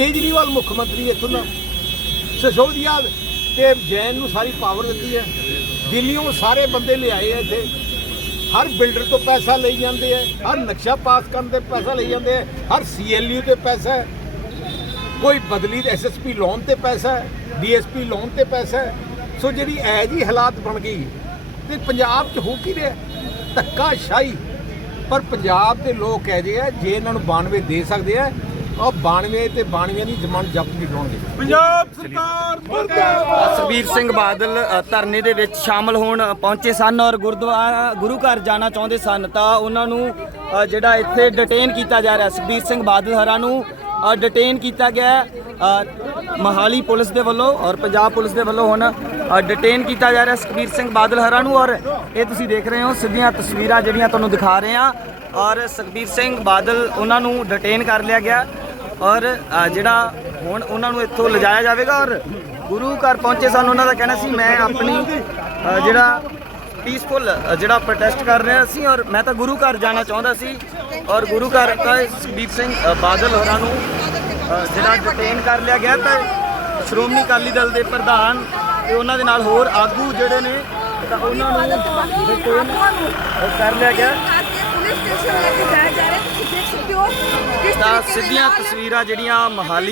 ਕੇਜਰੀਵਾਲ ਮੁੱਖ ਮੰਤਰੀ ਇੱਥੋਂ ਦਾ। ਸਿਸੋਦੀਆ ਤੇ ਜੈਨ ਨੂੰ ਸਾਰੀ ਪਾਵਰ ਦਿੱਤੀ ਹੈ। ਦਿੱਲੀੋਂ ਸਾਰੇ ਬੰਦੇ ਲਿਆਏ ਆ ਇੱਥੇ। ਹਰ ਬਿਲਡਰ ਤੋਂ ਪੈਸਾ ਲਈ ਜਾਂਦੇ ਆ, ਹਰ ਨਕਸ਼ਾ ਪਾਸ ਕਰਨ ਤੇ ਪੈਸਾ ਲਈ ਜਾਂਦੇ ਆ, ਹਰ ਸੀਐਲਯੂ ਤੇ ਪੈਸਾ ਹੈ। ਕੋਈ ਬਦਲੀ ਐਸਐਸਪੀ ਲੋਨ ਤੇ ਪੈਸਾ ਹੈ ਡੀਐਸਪੀ ਲੋਨ ਤੇ ਪੈਸਾ ਹੈ। ਸੋ ਜਿਹੜੀ ਐ ਜੀ ਹਾਲਾਤ ਬਣ ਗਈ, ਤੇ ਪੰਜਾਬ 'ਚ ਹੋ ਕੀ ਰਿਹਾ? ਧੱਕਾ ਸ਼ਾਹੀ ਪਰ ਪੰਜਾਬ ਦੇ ਲੋਕ ਕਹਿ ਰਹੇ ਆ, ਜੇ ਇਹਨਾਂ ਨੂੰ 92 ਦੇ ਸਕਦੇ ਆ ਉਹ 92 ਤੇ 92 ਦੀ ਜ਼ਮਾਨਤ ਜ਼ਬਤ ਨਹੀਂ ਕਰਾਉਣਗੇ। ਪੰਜਾਬ ਸਰਕਾਰ ਮੁਰਦਾਬਾਦ। ਸੁਖਬੀਰ ਸਿੰਘ ਬਾਦਲ ਅ, ਧਰਨੇ ਦੇ ਵਿੱਚ ਸ਼ਾਮਲ ਹੋਣ ਪਹੁੰਚੇ ਸਨ ਔਰ ਗੁਰਦੁਆਰਾ ਗੁਰੂ ਘਰ ਜਾਣਾ ਚਾਹੁੰਦੇ ਸਨ। ਤਾਂ ਉਹਨਾਂ ਨੂੰ ਅ, ਜਿਹੜਾ ਇੱਥੇ ਡਿਟੇਨ ਕੀਤਾ ਜਾ ਰਿਹਾ ਸੁਖਬੀਰ ਸਿੰਘ ਬਾਦਲ ਹਰਾਂ ਨੂੰ ਡਿਟੇਨ ਕੀਤਾ ਗਿਆ ਹੈ, ਅ, ਮਹਾਲੀ ਪੁਲਿਸ ਦੇ ਵੱਲੋਂ ਔਰ ਪੰਜਾਬ ਪੁਲਿਸ ਦੇ ਵੱਲੋਂ ਹੁਣ ਡਿਟੇਨ ਕੀਤਾ ਜਾ ਰਿਹਾ ਸੁਖਬੀਰ ਸਿੰਘ ਬਾਦਲ ਹਰਾਂ ਨੂੰ ਔਰ ਇਹ ਤੁਸੀਂ ਦੇਖ ਰਹੇ ਹੋ ਸਿੱਧੀਆਂ ਤਸਵੀਰਾਂ ਜਿਹੜੀਆਂ ਤੁਹਾਨੂੰ ਦਿਖਾ ਰਹੇ ਹਾਂ। ਔਰ ਸੁਖਬੀਰ ਸਿੰਘ ਬਾਦਲ ਉਹਨਾਂ ਨੂੰ ਡਿਟੇਨ ਕਰ ਲਿਆ ਗਿਆ। ਔਰ ਜਿਹੜਾ ਹੁਣ ਉਹਨਾਂ ਨੂੰ ਇੱਥੋਂ ਲਿਜਾਇਆ ਜਾਵੇਗਾ ਔਰ ਗੁਰੂ ਘਰ ਪਹੁੰਚੇ ਸਨ, ਉਹਨਾਂ ਦਾ ਕਹਿਣਾ ਸੀ, ਮੈਂ ਆਪਣੀ ਜਿਹੜਾ ਪੀਸਫੁਲ ਜਿਹੜਾ ਪ੍ਰੋਟੈਸਟ ਕਰ ਰਿਹਾ ਸੀ ਔਰ ਮੈਂ ਤਾਂ ਗੁਰੂ ਘਰ ਜਾਣਾ ਚਾਹੁੰਦਾ ਸੀ ਔਰ ਗੁਰੂ ਘਰ ਤਾਂ ਸੁਖਬੀਰ ਸਿੰਘ ਬਾਦਲ ਹੋਰਾਂ ਨੂੰ ਜਿਹੜਾ ਡਿਟੇਨ ਕਰ ਲਿਆ ਗਿਆ ਤਾਂ ਸ਼੍ਰੋਮਣੀ ਅਕਾਲੀ ਦਲ ਦੇ ਪ੍ਰਧਾਨ ਤੇ ਉਹਨਾਂ ਦੇ ਨਾਲ ਹੋਰ ਆਗੂ ਜਿਹੜੇ ਨੇ ਤਾਂ ਉਹਨਾਂ ਨੂੰ ਡਿਟੇਨ ਕਰ ਲਿਆ ਗਿਆ। ਪੁਲਿਸ ਸਟੇਸ਼ਨ ਲੈ ਕੇ ਜਾਇਆ ਜਾ ਰਿਹਾ, ਤੁਸੀਂ ਦੇਖ ਤਾਂ ਸਿੱਧੀਆਂ ਤਸਵੀਰਾਂ ਜਿਹੜੀਆਂ ਮਹਾਲੀ